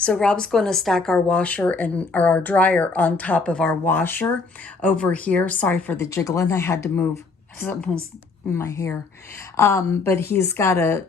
So Rob's going to stack our washer or our dryer on top of our washer over here. Sorry for the jiggling. I had to move. Something was in my hair. But he's going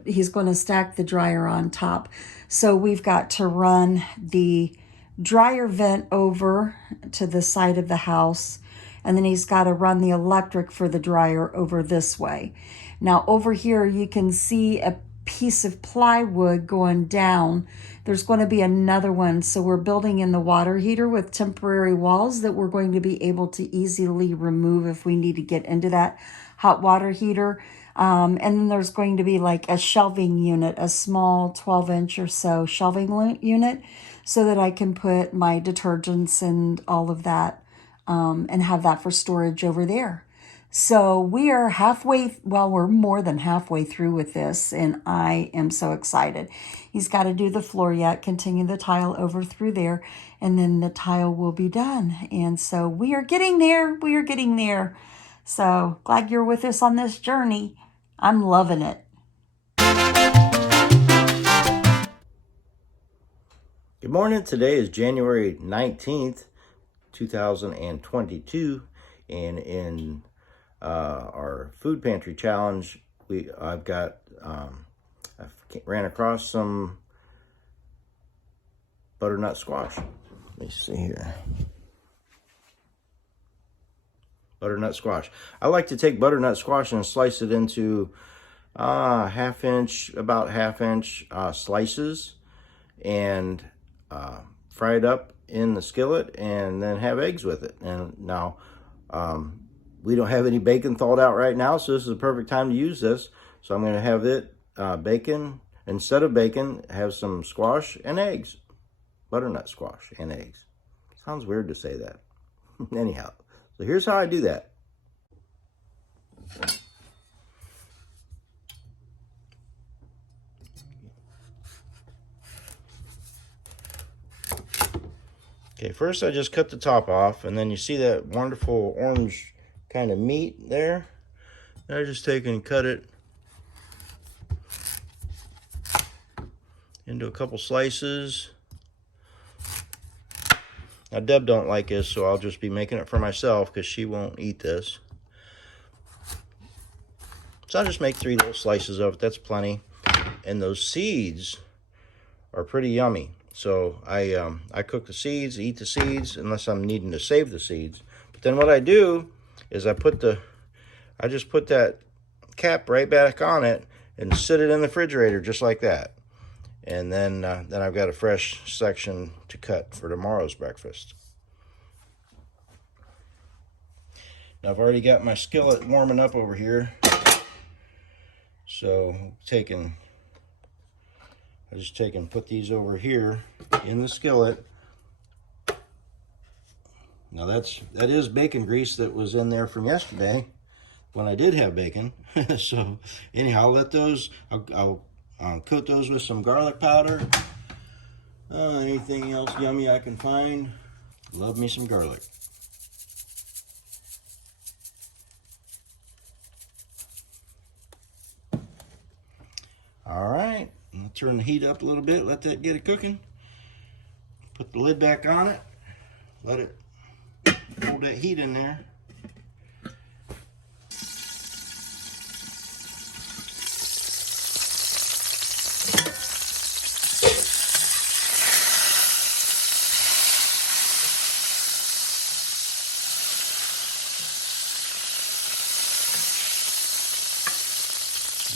to stack the dryer on top. So we've got to run the dryer vent over to the side of the house. And then he's got to run the electric for the dryer over this way. Now over here, you can see a piece of plywood going down. There's going to be another one. So we're building in the water heater with temporary walls that we're going to be able to easily remove if we need to get into that hot water heater. And then there's going to be like a shelving unit, a small 12-inch or so shelving unit, so that I can put my detergents and all of that and have that for storage over there. So we are we're more than halfway through with this, and I am so excited. He's got to do the floor yet, continue the tile over through there, and then the tile will be done. And so we are getting there. We are getting there. So glad you're with us on this journey. I'm loving it. Good morning. Today is January 19th, 2022, and in our food pantry challenge, I ran across some butternut squash. Let me see here. Butternut squash. I like to take butternut squash and slice it into about half inch slices, and fry it up in the skillet, and then have eggs with it. And now we don't have any bacon thawed out right now, so this is the perfect time to use this. So I'm going to have it bacon. Instead of bacon, have some squash and eggs. Butternut squash and eggs. Sounds weird to say that. Anyhow, so here's how I do that. Okay, first I just cut the top off, and then you see that wonderful orange kind of meat there. And I just take and cut it into a couple slices. Now Deb don't like this, so I'll just be making it for myself because she won't eat this. So I'll just make 3 little slices of it. That's plenty. And those seeds are pretty yummy. So I cook the seeds, eat the seeds, unless I'm needing to save the seeds. But then what I do is I just put that cap right back on it and sit it in the refrigerator just like that. And then I've got a fresh section to cut for tomorrow's breakfast. Now I've already got my skillet warming up over here. So I just take and put these over here in the skillet. Now that is bacon grease that was in there from yesterday when I did have bacon. So anyhow, I'll let those, I'll coat those with some garlic powder. Anything else yummy I can find. Love me some garlic. All right, I'll turn the heat up a little bit, let that get it cooking. Put the lid back on it, let it hold that heat in there.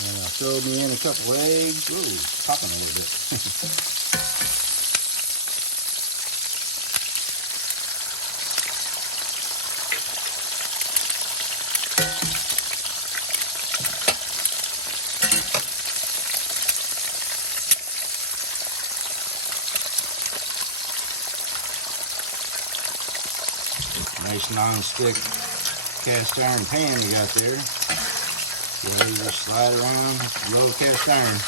And I filled me in a couple eggs. Ooh, popping a little bit. Nice non-stick cast iron pan you got there. So you just slide it on, low cast iron.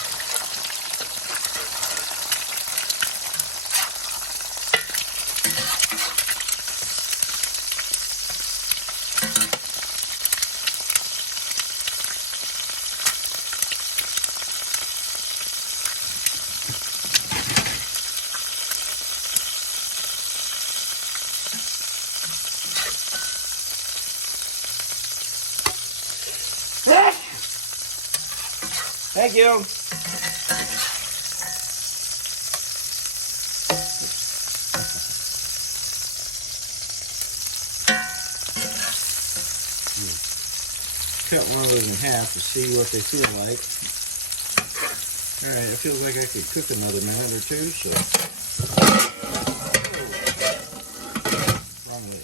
Thank you. Cut one of those in half to see what they feel like. Alright, it feels like I could cook another minute or two, so. Wrong way.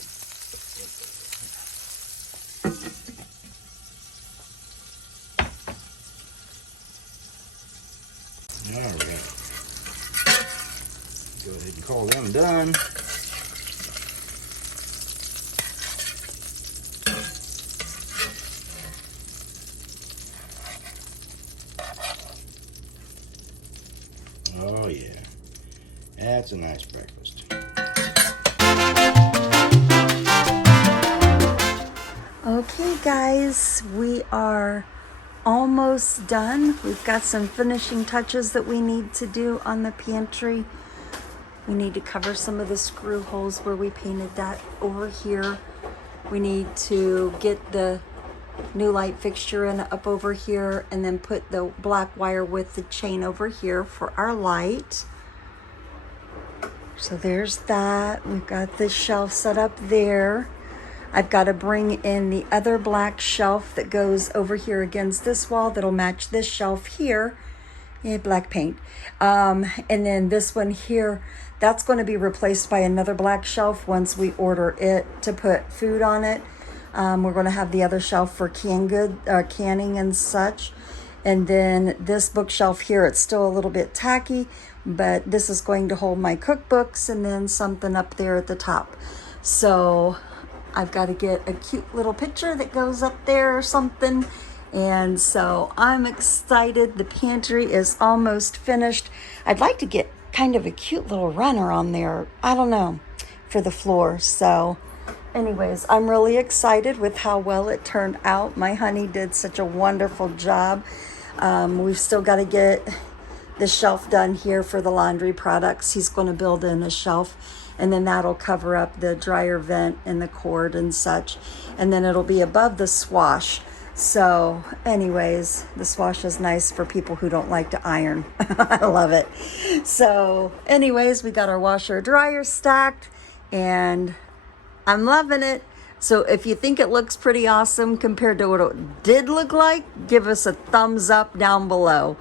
Alright. Go ahead and call them done. Oh yeah, that's a nice breakfast. Okay guys, we are almost done. We've got some finishing touches that we need to do on the pantry. We need to cover some of the screw holes where we painted that over here. We need to get the new light fixture in up over here and then put the black wire with the chain over here for our light. So there's that. We've got this shelf set up there. I've got to bring in the other black shelf that goes over here against this wall that'll match this shelf here. Yeah, black paint. And then this one here, that's going to be replaced by another black shelf once we order it to put food on it. We're going to have the other shelf for canning and such. And then this bookshelf here, it's still a little bit tacky, but this is going to hold my cookbooks and then something up there at the top. So I've got to get a cute little picture that goes up there or something. And so I'm excited. The pantry is almost finished. I'd like to get kind of a cute little runner on there. I don't know, for the floor. So anyways, I'm really excited with how well it turned out. My honey did such a wonderful job. We've still got to get the shelf done here for the laundry products. He's going to build in a shelf, and then that'll cover up the dryer vent and the cord and such. And then it'll be above the swash. So anyways, the swash is nice for people who don't like to iron. I love it. So anyways, we got our washer dryer stacked and I'm loving it. So if you think it looks pretty awesome compared to what it did look like, give us a thumbs up down below.